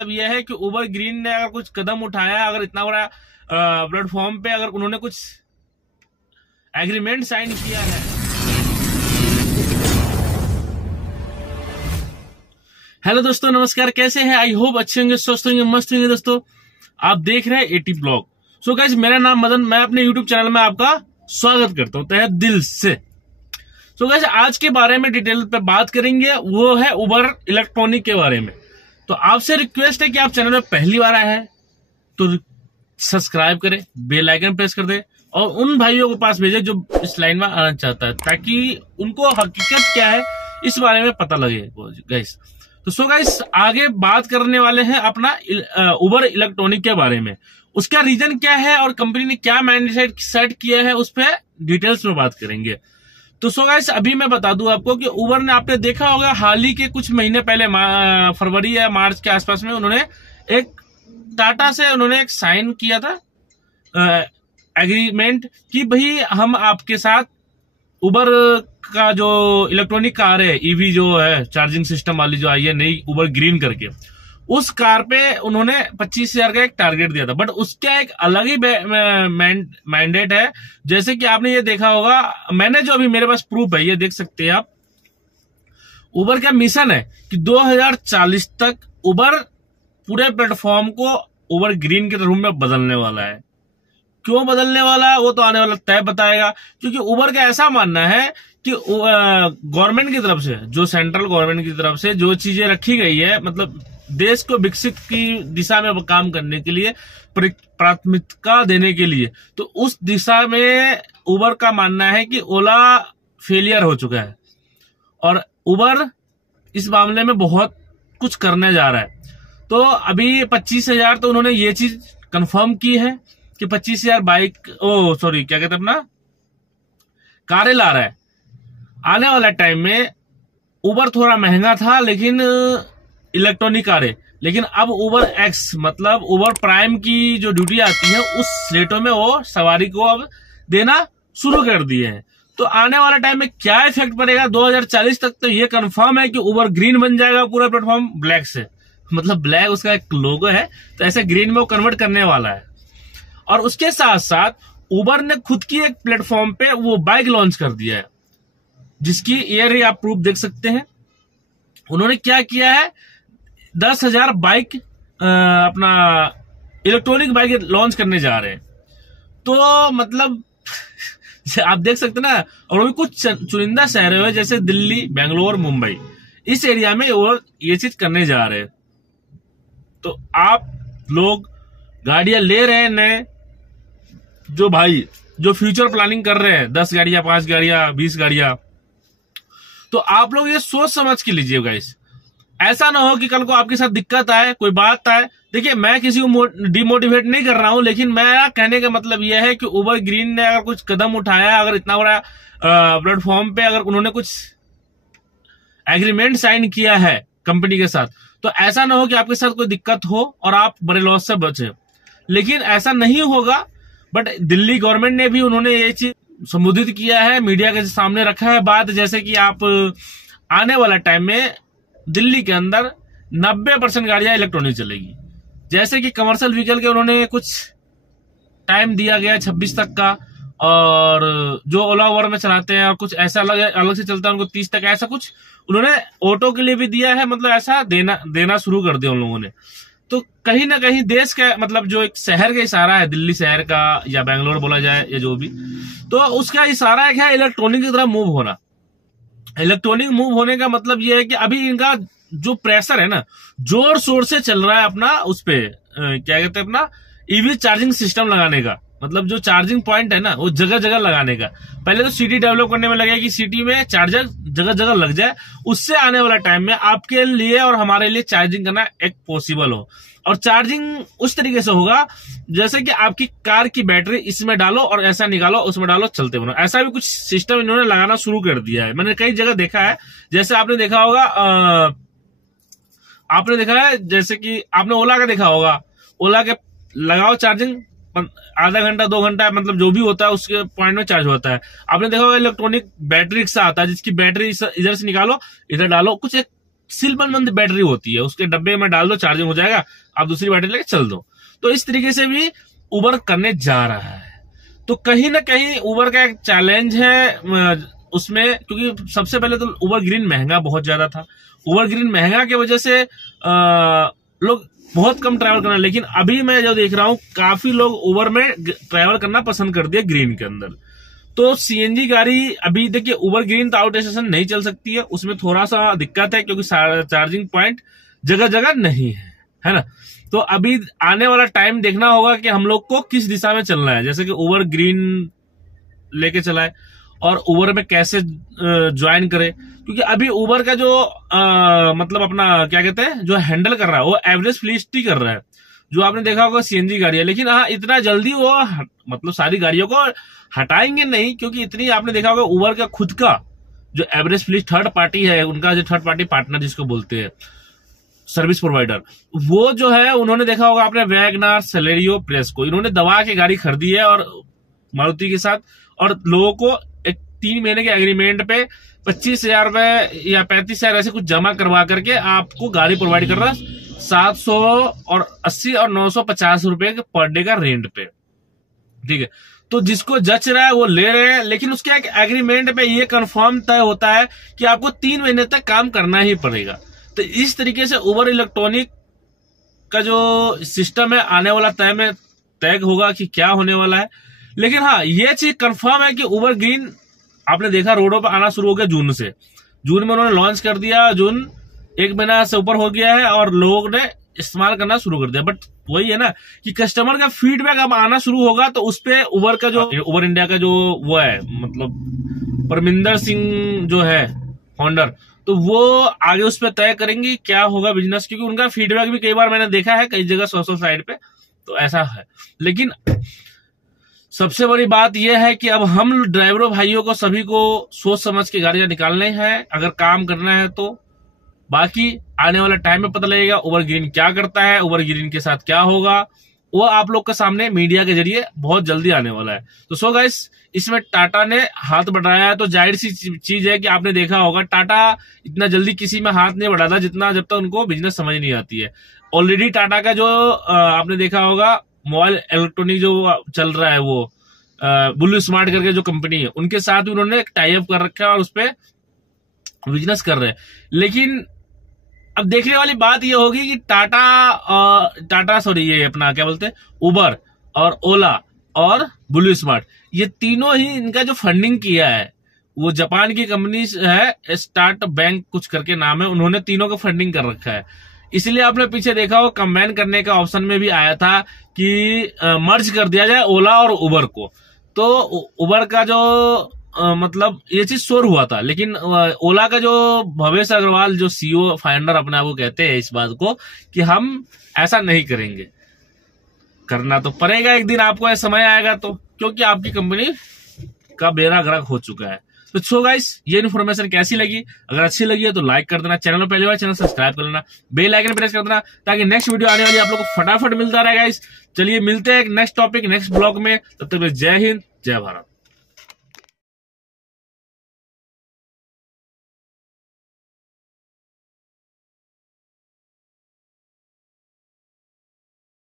मतलब यह है कि उबर ग्रीन ने अगर कुछ कदम उठाया, अगर इतना बड़ा प्लेटफॉर्म पे अगर उन्होंने कुछ एग्रीमेंट साइन किया है। हेलो दोस्तों, नमस्कार, कैसे हैं? आई होप अच्छे होंगे, स्वस्थ होंगे, मस्त होंगे। दोस्तों, आप देख रहे हैं एटी ब्लॉग। सो गाइस, मेरा नाम मदन, मैं अपने यूट्यूब चैनल में आपका स्वागत करता हूं तहे दिल से। सो गाइस, आज के बारे में डिटेल पे बात करेंगे, वो है उबर इलेक्ट्रॉनिक के बारे में। तो आपसे रिक्वेस्ट है कि आप चैनल में पहली बार आए हैं तो सब्सक्राइब करें, बेल आइकन प्रेस कर दें और उन भाइयों के पास भेजें जो इस लाइन में आना चाहता है, ताकि उनको हकीकत क्या है इस बारे में पता लगे गाइस। तो सो गाइस, आगे बात करने वाले हैं अपना उबर इलेक्ट्रॉनिक के बारे में। उसका रीजन क्या है और कंपनी ने क्या मैंडेट सेट किया है, उस पर डिटेल्स में बात करेंगे। तो सो गाइस, अभी मैं बता दूं आपको कि उबर ने, आपने देखा होगा हाल ही के कुछ महीने पहले फरवरी या मार्च के आसपास में उन्होंने एक टाटा से उन्होंने एक साइन किया था एग्रीमेंट कि भाई हम आपके साथ उबर का जो इलेक्ट्रॉनिक कार है, ईवी जो है, चार्जिंग सिस्टम वाली जो आई है नई उबर ग्रीन करके, उस कार पे उन्होंने 25,000 का एक टारगेट दिया था। बट उसका एक अलग ही मैंडेट है। जैसे कि आपने ये देखा होगा, मैंने जो अभी मेरे पास प्रूफ है, ये देख सकते हैं आप। उबर का मिशन है कि 2040 तक उबर पूरे प्लेटफॉर्म को उबर ग्रीन के रूप में बदलने वाला है। क्यों बदलने वाला है वो तो आने वाला तय बताएगा, क्योंकि उबर का ऐसा मानना है कि गवर्नमेंट की तरफ से, जो सेंट्रल गवर्नमेंट की तरफ से जो चीजें रखी गई है, मतलब देश को विकसित की दिशा में काम करने के लिए, प्राथमिकता देने के लिए, तो उस दिशा में उबर का मानना है कि ओला फेलियर हो चुका है और उबर इस मामले में बहुत कुछ करने जा रहा है। तो अभी 25,000 तो उन्होंने ये चीज कंफर्म की है कि 25,000 क्या कहते हैं अपना कारें ला रहा है। आने वाला टाइम में उबर थोड़ा महंगा था लेकिन इलेक्ट्रॉनिक कारें, लेकिन अब उबर एक्स मतलब उबर प्राइम की जो ड्यूटी आती है उस रेटों में वो सवारी को अब देना शुरू कर दिए हैं। तो आने वाला टाइम में क्या इफेक्ट पड़ेगा 2040 तक, तो ये कंफर्म है कि उबर ग्रीन बन जाएगा पूरा प्लेटफॉर्म ब्लैक से, मतलब ब्लैक उसका एक लोगो है, तो ऐसे ग्रीन में वो कन्वर्ट करने वाला है। और उसके साथ साथ उबर ने खुद की एक प्लेटफॉर्म पे वो बाइक लॉन्च कर दिया है, जिसकी ये आप प्रूफ देख सकते हैं। उन्होंने क्या किया है, 10,000 बाइक अपना इलेक्ट्रॉनिक बाइक लॉन्च करने जा रहे हैं। तो मतलब आप देख सकते हैं ना। और भी कुछ चुनिंदा शहरों है जैसे दिल्ली, बेंगलोर, मुंबई, इस एरिया में वो ये चीज करने जा रहे हैं। तो आप लोग गाड़ियां ले रहे हैं नए, जो भाई जो फ्यूचर प्लानिंग कर रहे हैं, 10 गाड़ियां, 5 गाड़ियां, 20 गाड़ियां, तो आप लोग ये सोच समझ के लीजिए गाइस। ऐसा ना हो कि कल को आपके साथ दिक्कत आए, कोई बात आए। देखिए, मैं किसी को डिमोटिवेट नहीं कर रहा हूं, लेकिन मैं कहने का मतलब यह है कि उबर ग्रीन ने अगर कुछ कदम उठाया, अगर इतना बड़ा प्लेटफॉर्म पे अगर उन्होंने कुछ एग्रीमेंट साइन किया है कंपनी के साथ, तो ऐसा ना हो कि आपके साथ कोई दिक्कत हो और आप बड़े लॉस से बचे। लेकिन ऐसा नहीं होगा। बट दिल्ली गवर्नमेंट ने भी उन्होंने ये चीज संबोधित किया है, मीडिया के सामने रखा है बात, जैसे कि आप आने वाला टाइम में दिल्ली के अंदर 90% गाड़ियां इलेक्ट्रॉनिक चलेगी। जैसे कि कमर्शियल व्हीकल के उन्होंने कुछ टाइम दिया गया 26 तक का, और जो ओला उबर में चलाते हैं और कुछ ऐसा अलग से चलता है उनको 30 तक, ऐसा कुछ उन्होंने ऑटो के लिए भी दिया है। मतलब ऐसा देना शुरू कर दिया उन लोगों ने। तो कहीं ना कहीं देश का, मतलब जो एक शहर का इशारा है, दिल्ली शहर का या बैंगलोर बोला जाए या जो भी, तो उसका इशारा है क्या, इलेक्ट्रॉनिक की तरफ मूव होना। इलेक्ट्रॉनिक मूव होने का मतलब यह है कि अभी इनका जो प्रेशर है ना, जोर शोर से चल रहा है अपना उस पे क्या कहते हैं अपना ईवी चार्जिंग सिस्टम लगाने का, मतलब जो चार्जिंग पॉइंट है ना वो जगह जगह लगाने का। पहले तो सिटी डेवलप करने में लगे कि सिटी में चार्जर जगह जगह लग जाए, उससे आने वाला टाइम में आपके लिए और हमारे लिए चार्जिंग करना एक पॉसिबल हो। और चार्जिंग उस तरीके से होगा जैसे कि आपकी कार की बैटरी इसमें डालो और ऐसा निकालो, उसमें डालो, चलते बनो। ऐसा भी कुछ सिस्टम इन्होंने लगाना शुरू कर दिया है। मैंने कई जगह देखा है, जैसे आपने देखा होगा जैसे कि आपने ओला का देखा होगा, ओला के लगाओ चार्जिंग, आधा घंटा 2 घंटा, मतलब जो भी होता है उसके पॉइंट में चार्ज होता है। आपने देखा होगा इलेक्ट्रॉनिक बैटरी रिक्शा आता है, जिसकी बैटरी इधर से निकालो, इधर डालो, कुछ एक सिलबंद बैटरी होती है, उसके डब्बे में डाल दो, चार्जिंग हो जाएगा, आप दूसरी बैटरी लेके चल दो। तो इस तरीके से भी उबर करने जा रहा है। तो कहीं ना कहीं उबर का एक चैलेंज है उसमें, क्योंकि सबसे पहले तो उबर ग्रीन महंगा बहुत ज्यादा था। उबर ग्रीन महंगा की वजह से लोग बहुत कम ट्रैवल करना, लेकिन अभी मैं जो देख रहा हूं काफी लोग उबर में ट्रैवल करना पसंद कर दिया ग्रीन के अंदर। तो सीएनजी गाड़ी अभी देखिए, उबर ग्रीन तो आउट स्टेशन नहीं चल सकती है, उसमें थोड़ा सा दिक्कत है क्योंकि चार्जिंग पॉइंट जगह जगह नहीं है ना। तो अभी आने वाला टाइम देखना होगा कि हम लोग को किस दिशा में चलना है, जैसे कि उबर ग्रीन लेके चलाए और उबर में कैसे ज्वाइन करे, क्योंकि अभी उबर का जो मतलब अपना क्या कहते हैं जो हैंडल कर रहा है वो एवरेज फ्लीट ही कर रहा है, जो आपने देखा होगा सीएनजी गाड़ी है। लेकिन हाँ, इतना जल्दी वो मतलब सारी गाड़ियों को हटाएंगे नहीं, क्योंकि इतनी आपने देखा होगा उबर का खुद का जो एवरेज फ्लीट थर्ड पार्टी है, उनका जो थर्ड पार्टी पार्टनर जिसको बोलते हैं सर्विस प्रोवाइडर, वो जो है उन्होंने देखा होगा आपने वैगनार, सेलेरियो, प्रेस को इन्होंने दबा के गाड़ी खरीदी है और मारुति के साथ, और लोगों को एक 3 महीने के एग्रीमेंट पे 25,000 रुपए या 35,000 ऐसे कुछ जमा करवा करके आपको गाड़ी प्रोवाइड कर रहा है 780 और 950 रुपए के पर डे का रेंट पे। ठीक है, तो जिसको जच रहा है वो ले रहे हैं, लेकिन उसके एक एग्रीमेंट पे ये कंफर्म तय होता है कि आपको 3 महीने तक काम करना ही पड़ेगा। तो इस तरीके से उबर इलेक्ट्रॉनिक का जो सिस्टम है आने वाला तय होगा कि क्या होने वाला है। लेकिन हाँ, ये चीज कंफर्म है कि उबर ग्रीन आपने देखा रोडों पर आना शुरू हो गया जून में उन्होंने लॉन्च कर दिया, जून 1 महीना से ऊपर हो गया है और लोगों ने इस्तेमाल करना शुरू कर दिया। बट वही है ना कि कस्टमर का फीडबैक अब आना शुरू होगा, तो उस पे उबर का जो उबर इंडिया का जो वो है मतलब परमिंदर सिंह जो है फाउंडर, तो वो आगे उस पर तय करेंगे क्या होगा बिजनेस, क्योंकि उनका फीडबैक भी कई बार मैंने देखा है कई जगह सोशल साइट पे, तो ऐसा है। लेकिन सबसे बड़ी बात यह है कि अब हम ड्राइवरों भाइयों को सभी को सोच समझ के गाड़ियां निकालने हैं अगर काम करना है तो। बाकी आने वाला टाइम में पता लगेगा उबर ग्रीन क्या करता है, उबर ग्रीन के साथ क्या होगा, वो आप लोग के सामने मीडिया के जरिए बहुत जल्दी आने वाला है। तो सो गाइस, इसमें टाटा ने हाथ बढ़ाया है, तो जाहिर सी चीज है कि आपने देखा होगा टाटा इतना जल्दी किसी में हाथ नहीं बढ़ाता जितना जब तक उनको बिजनेस समझ नहीं आती है। ऑलरेडी टाटा का जो आपने देखा होगा मोबाइल इलेक्ट्रॉनिक जो चल रहा है वो बुल्लू स्मार्ट करके जो कंपनी है उनके साथ भी उन्होंने टाई अप कर रखा है और उस पर बिजनेस कर रहे हैं। लेकिन अब देखने वाली बात ये होगी कि ये अपना क्या बोलते हैं उबर और ओला और बुल्लू स्मार्ट, ये तीनों ही इनका जो फंडिंग किया है वो जापान की कंपनी है, स्टार्ट बैंक कुछ करके नाम है, उन्होंने तीनों का फंडिंग कर रखा है। इसलिए आपने पीछे देखा हो कंबाइन करने का ऑप्शन में भी आया था कि मर्ज कर दिया जाए ओला और उबर को। तो उबर का जो मतलब ये चीज शोर हुआ था, लेकिन ओला का जो भवेश अग्रवाल जो सीईओ फाउंडर अपना वो कहते हैं इस बात को कि हम ऐसा नहीं करेंगे। करना तो पड़ेगा एक दिन, आपको ऐसा समय आएगा तो, क्योंकि आपकी कंपनी का बेड़ा गर्क हो चुका है। तो सो गाइस, ये इन्फॉर्मेशन कैसी लगी? अगर अच्छी लगी है तो लाइक कर देना, चैनल में पहली बार चैनल सब्सक्राइब कर लेना, बेल आइकन प्रेस कर देना ताकि नेक्स्ट वीडियो आने वाली आप लोग को फटाफट मिलता रहेगा। चलिए मिलते हैं एक नेक्स्ट टॉपिक नेक्स्ट ब्लॉग में, तब तक जय हिंद जय भारत।